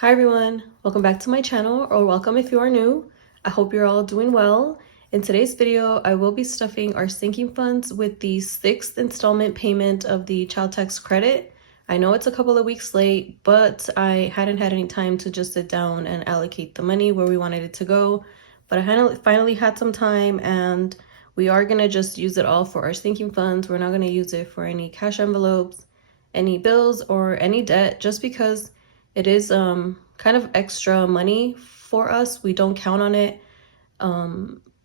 Hi everyone, welcome back to my channel, or welcome if you are new. I hope you're all doing well. In today's video, I will be stuffing our sinking funds with the 6th installment payment of the child tax credit. I know it's a couple of weeks late, but I hadn't had any time to just sit down and allocate the money where we wanted it to go. But I finally had some time, and we are gonna just use it all for our sinking funds. We're not gonna use it for any cash envelopes, any bills, or any debt, just because it is kind of extra money for us. We don't count on it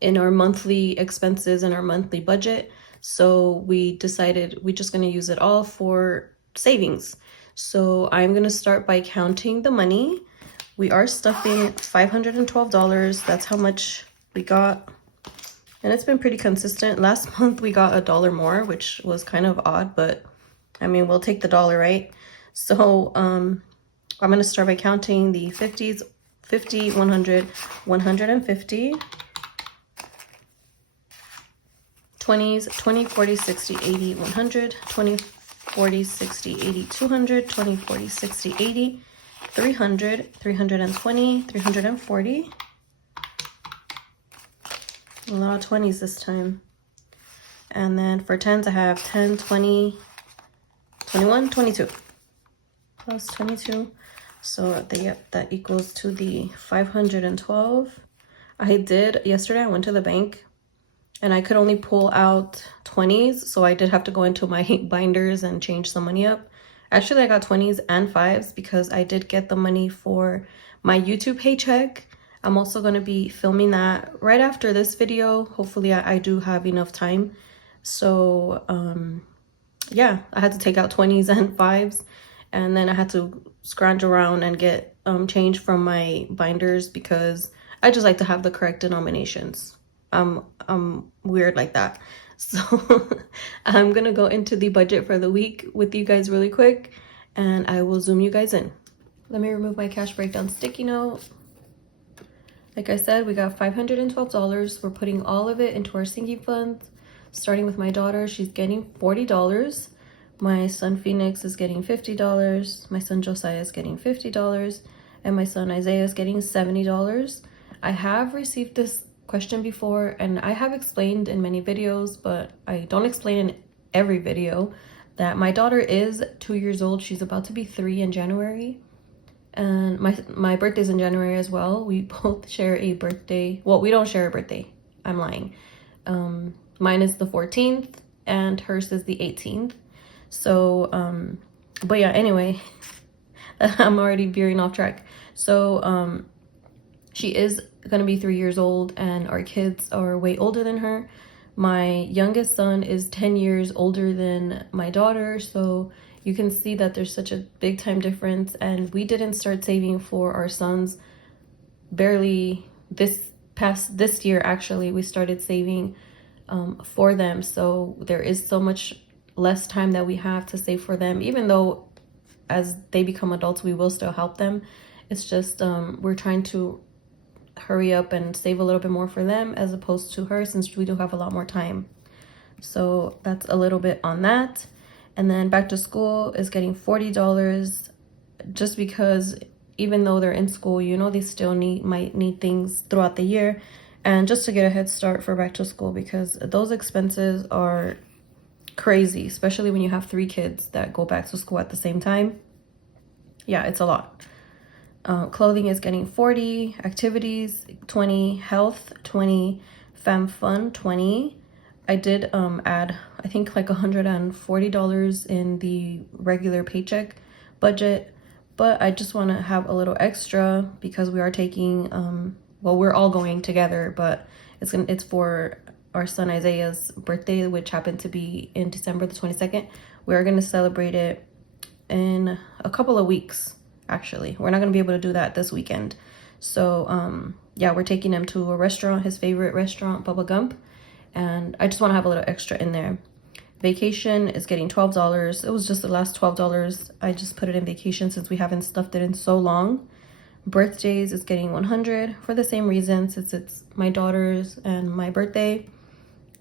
in our monthly expenses and our monthly budget. So we decided we're just going to use it all for savings. So I'm going to start by counting the money. We are stuffing $512. That's how much we got. And it's been pretty consistent. Last month we got $1 more, which was kind of odd, but I mean, we'll take the dollar, right? So I'm going to start by counting the 50s, 50, 100, 150, 20s, 20, 40, 60, 80, 100, 20, 40, 60, 80, 200, 20, 40, 60, 80, 300, 320, 340. A lot of 20s this time. And then for 10s, I have 10, 20, 21, 22. Plus 22. So that equals to the 512. Yesterday I went to the bank and I could only pull out 20s. So I did have to go into my binders and change some money up. Actually, I got 20s and 5s because I did get the money for my YouTube paycheck. I'm also going to be filming that right after this video. Hopefully I do have enough time. So yeah, I had to take out 20s and 5s. And then I had to scrounge around and get change from my binders because I just like to have the correct denominations. I'm weird like that. So I'm gonna go into the budget for the week with you guys really quick, and I will zoom you guys in. Let me remove my cash breakdown sticky note. Like I said, we got $512. We're putting all of it into our sinking funds. Starting with my daughter, she's getting $40. My son Phoenix is getting $50. My son Josiah is getting $50. And my son Isaiah is getting $70. I have received this question before, and I have explained in many videos, but I don't explain in every video, that my daughter is 2 years old. She's about to be 3 in January. And my birthday's in January as well. We both share a birthday. Well, we don't share a birthday. I'm lying. Mine is the 14th and hers is the 18th. So, but yeah, anyway, I'm already veering off track. So, she is gonna be 3 years old and our kids are way older than her. My youngest son is 10 years older than my daughter. So you can see that there's such a big time difference, and we didn't start saving for our sons barely this year. Actually, we started saving for them. So there is so much less time that we have to save for them, even though as they become adults we will still help them. It's just we're trying to hurry up and save a little bit more for them as opposed to her, since we do have a lot more time. So that's a little bit on that. And then back to school is getting $40, just because even though they're in school, you know, they still might need things throughout the year, and just to get a head start for back to school, because those expenses are crazy, especially when you have 3 kids that go back to school at the same time. Yeah, it's a lot. Clothing is getting 40, activities 20, health 20, fam fun 20. I did add, I think, like $140 in the regular paycheck budget, but I just want to have a little extra because we are taking well, we're all going together, but it's for our son Isaiah's birthday, which happened to be in December the 22nd. We're going to celebrate it in a couple of weeks. Actually, we're not going to be able to do that this weekend. So yeah, we're taking him to a restaurant, his favorite restaurant, Bubba Gump, and I just want to have a little extra in there. Vacation is getting $12. It was just the last $12. I just put it in vacation since we haven't stuffed it in so long. Birthdays is getting $100 for the same reason, since it's my daughter's and my birthday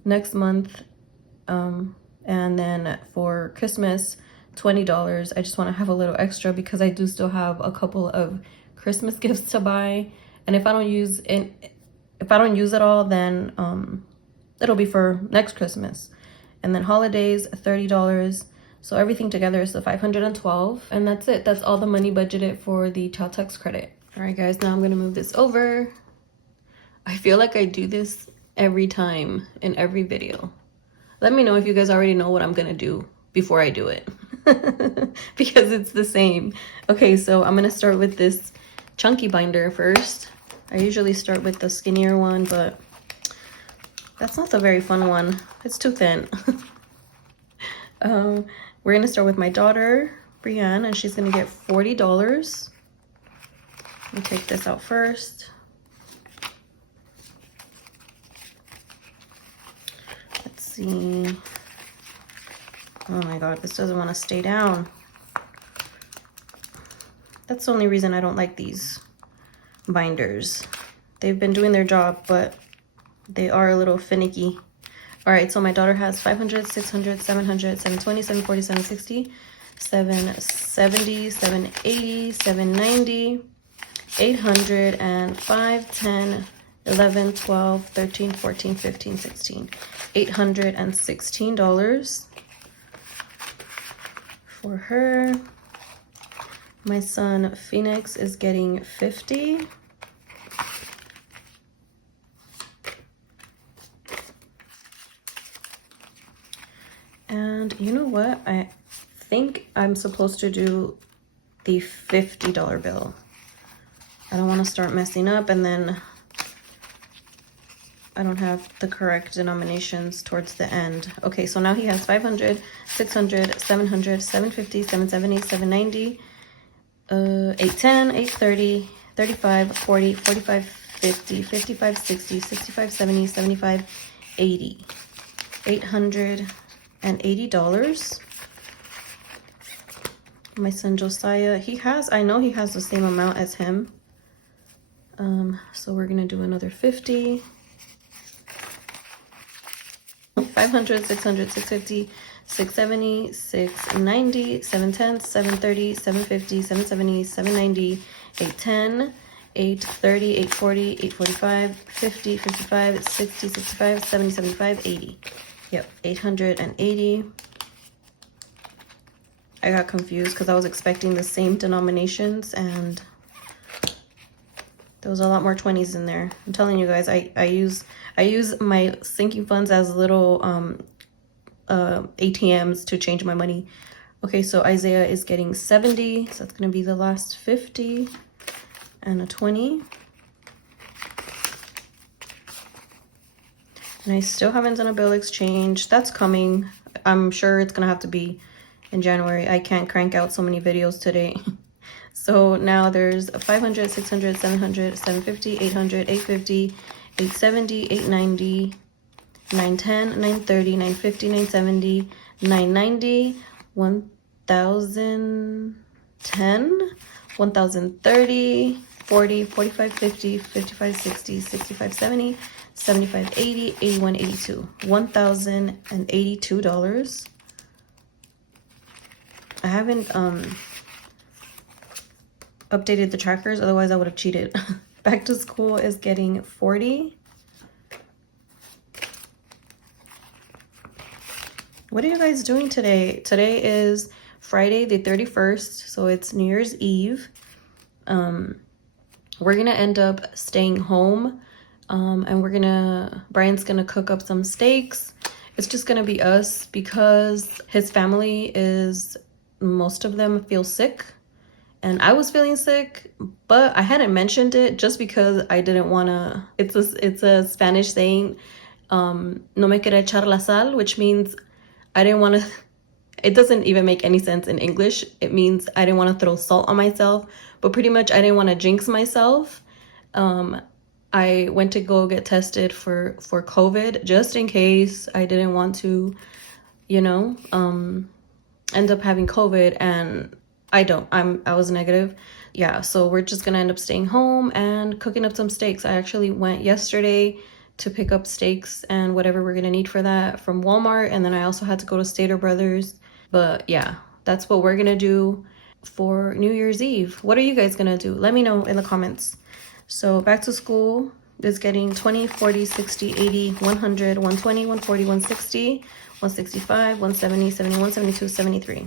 next month. And then for Christmas, $20. I just want to have a little extra because I do still have a couple of Christmas gifts to buy. And if I don't use it all, then it'll be for next Christmas. And then holidays, $30. So everything together is the $512. And that's it. That's all the money budgeted for the child tax credit. All right, guys, now I'm gonna move this over. I feel like I do this every time in every video. Let me know if you guys already know what I'm gonna do before I do it. Because it's the same. Okay, so I'm gonna start with this chunky binder first. I usually start with the skinnier one, but that's not the very fun one. It's too thin. We're gonna start with my daughter, Brienne, and she's gonna get $40. Let me take this out first. Let's see. Oh my god, this doesn't want to stay down. That's the only reason I don't like these binders. They've been doing their job, but they are a little finicky. All right, so my daughter has 500, 600, 700, 720, 740, 760, 770, 780, 790, 800, and 5, 10, 11, 12, 13, 14, 15, 16. $816 for her. My son Phoenix is getting 50. And you know what? I think I'm supposed to do the $50 bill. I don't want to start messing up and then I don't have the correct denominations towards the end. Okay, so now he has 500, 600, 700, 750, 770, 790, 810, 830, 35, 40, 45, 50, 55, 60, 65, 70, 75, 80. $880. My son Josiah, I know he has the same amount as him. So we're gonna do another 50. 500, 600, 650, 670, 690, 710, 730, 750, 770, 790, 810, 830, 840, 845, 50, 55, 60, 65, 70, 75, 80. Yep, 880. I got confused because I was expecting the same denominations and there was a lot more 20s in there. I'm telling you guys, I use my sinking funds as little ATMs to change my money. Okay, so Isaiah is getting 70, so that's gonna be the last 50 and a 20. And I still haven't done a bill exchange. That's coming. I'm sure it's gonna have to be in January. I can't crank out so many videos today. So now there's 500, 600, 700, 750, 800, 850, 870, 890, 910, 930, 950, 970, 990, 1010, 1030, 40, 45, 50, 55, 60, 65, 70, 75, 80, 81, 82. $1,082. I haven't updated the trackers, otherwise I would have cheated. Back to school is getting 40. What are you guys doing today? Today is Friday the 31st, so it's New Year's Eve. We're gonna end up staying home, and Brian's gonna cook up some steaks. It's just gonna be us because his family most of them feel sick. And I was feeling sick, but I hadn't mentioned it just because I didn't want to. It's a Spanish saying, no me quiere echar la sal, which means I didn't want to. It doesn't even make any sense in English. It means I didn't want to throw salt on myself, but pretty much I didn't want to jinx myself. I went to go get tested for COVID just in case I didn't want to, end up having COVID, and I was negative. Yeah, so we're just gonna end up staying home and cooking up some steaks. I actually went yesterday to pick up steaks and whatever we're gonna need for that from Walmart, and then I also had to go to Stater Brothers. But yeah, that's what we're gonna do for New Year's Eve. What are you guys gonna do? Let me know in the comments. So back to school is getting 20, 40, 60, 80, 100, 120, 140, 160, 165, 170, 71, 72, 73.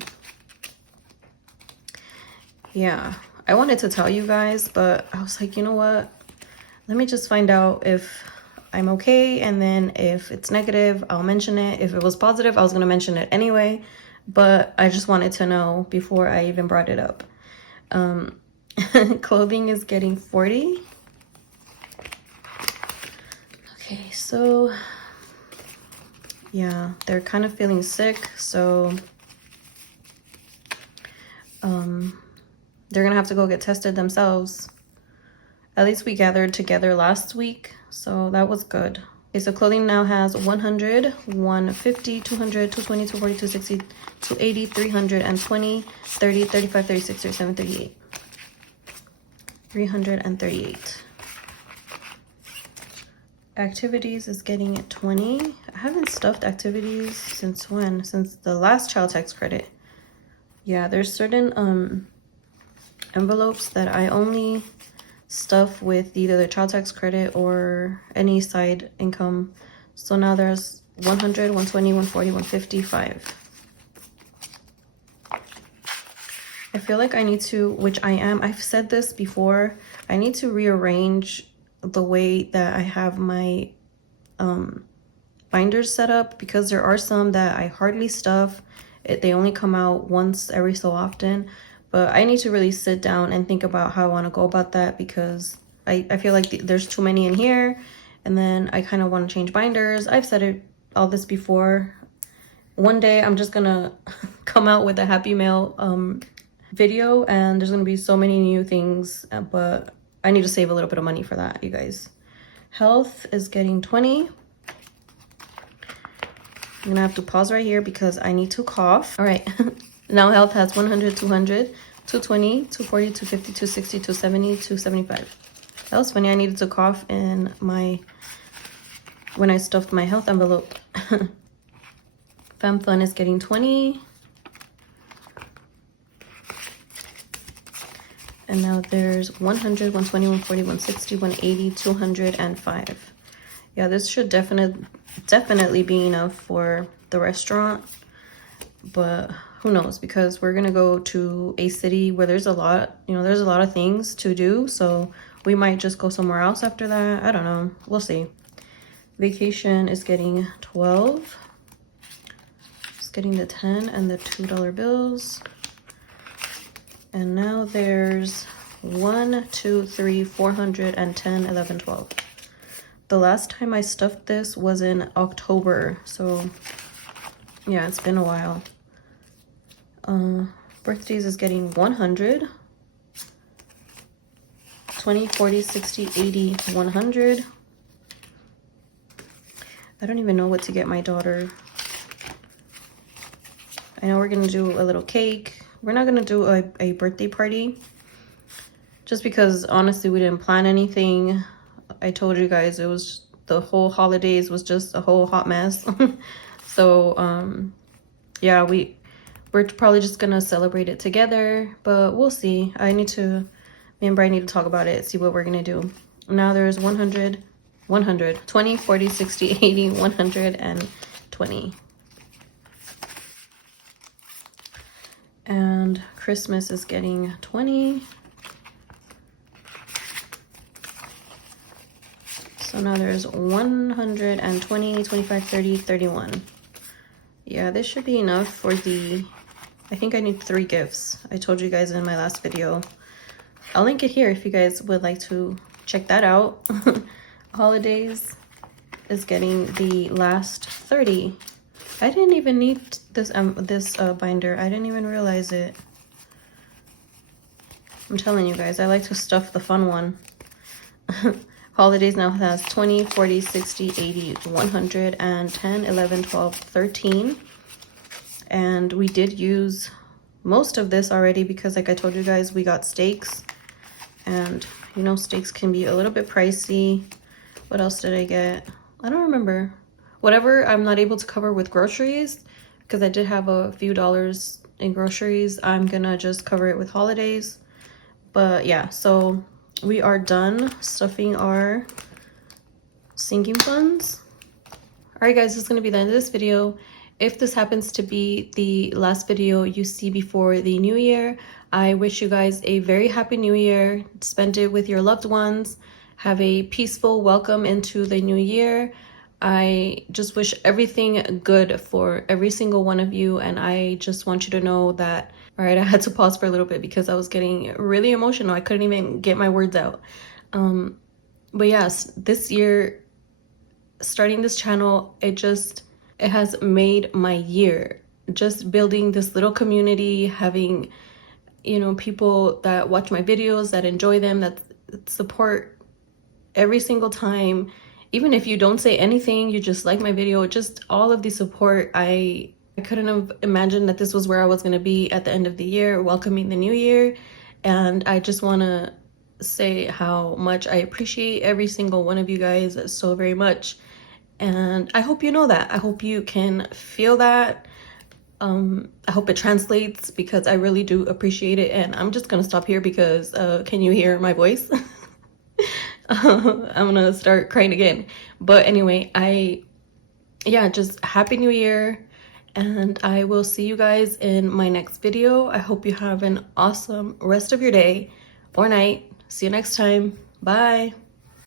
Yeah, I wanted to tell you guys, but I was like, you know what? Let me just find out if I'm okay, and then if it's negative, I'll mention it. If it was positive, I was gonna mention it anyway, but I just wanted to know before I even brought it up. Clothing is getting 40. Okay, so yeah, they're kind of feeling sick, so they're gonna have to go get tested themselves. At least we gathered together last week, so that was good. Okay, so clothing now has 100, 150, 200, 220, 240, 260, 280, 320, 30, 35, 36, 37, 38. 338. Activities is getting 20. I haven't stuffed activities since when? Since the last child tax credit. Yeah, there's certain envelopes that I only stuff with either the child tax credit or any side income. So now there's 100, 120, 140, 155. I feel like I need to, which I am, I've said this before, I need to rearrange the way that I have my binders set up, because there are some that I hardly stuff. They only come out once every so often. But I need to really sit down and think about how I want to go about that, because I feel like there's too many in here, and then I kind of want to change binders. I've said all this before. One day I'm just gonna come out with a Happy Mail video, and there's gonna be so many new things, but I need to save a little bit of money for that, you guys. Health is getting 20. I'm gonna have to pause right here because I need to cough. All right. Now health has 100, 200, 220, 240, 250, 260, 270, 275. That was funny. I needed to cough in when I stuffed my health envelope. Fem Fun is getting 20. And now there's 100, 120, 140, 160, 180, 205. Yeah, this should definitely be enough for the restaurant. But who knows, because we're gonna go to a city where there's a lot, there's a lot of things to do, so we might just go somewhere else after that. I don't know, we'll see. Vacation is getting 12. It's getting the 10 and the $2 bills. And now there's 1, 2, 3, 410, 11, 12. The last time I stuffed this was in October, so yeah, it's been a while. Birthdays is getting 100, 20, 40, 60, 80, 100. I don't even know what to get my daughter. I know we're gonna do a little cake. We're not gonna do a birthday party, just because honestly we didn't plan anything. I told you guys it was the whole holidays was just a whole hot mess. So yeah, we're probably just gonna celebrate it together, but we'll see. Me and Brian need to talk about it, see what we're gonna do. Now there's 100, 20, 40, 60, 80, 120. And Christmas is getting 20. So now there's 120, 25, 30, 31. Yeah, this should be enough for I think I need 3 gifts. I told you guys in my last video. I'll link it here if you guys would like to check that out. Holidays is getting the last 30. I didn't even need this binder. I didn't even realize it. I'm telling you guys, I like to stuff the fun one. Holidays now has 20, 40, 60, 80, 110, 11, 12, 13. And we did use most of this already because, like I told you guys, we got steaks. And, steaks can be a little bit pricey. What else did I get? I don't remember. Whatever I'm not able to cover with groceries, because I did have a few dollars in groceries. I'm gonna just cover it with holidays. But yeah, so we are done stuffing our sinking funds. All right, guys, this is going to be the end of this video. If this happens to be the last video you see before the new year, I wish you guys a very happy new year. Spend it with your loved ones. Have a peaceful welcome into the new year. I just wish everything good for every single one of you. And I just want you to know that, all right, I had to pause for a little bit because I was getting really emotional. I couldn't even get my words out. But yes, this year, starting this channel, it has made my year. Just building this little community, having, you know, people that watch my videos, that enjoy them, that support every single time. Even if you don't say anything, you just like my video, just all of the support. I couldn't have imagined that this was where I was going to be at the end of the year, welcoming the new year. And I just want to say how much I appreciate every single one of you guys so very much. And I hope you know that. I hope you can feel that. I hope it translates, because I really do appreciate it. And I'm just gonna stop here because can you hear my voice? I'm gonna start crying again. But anyway, just happy new year, and I will see you guys in my next video. I hope you have an awesome rest of your day or night. See you next time. Bye.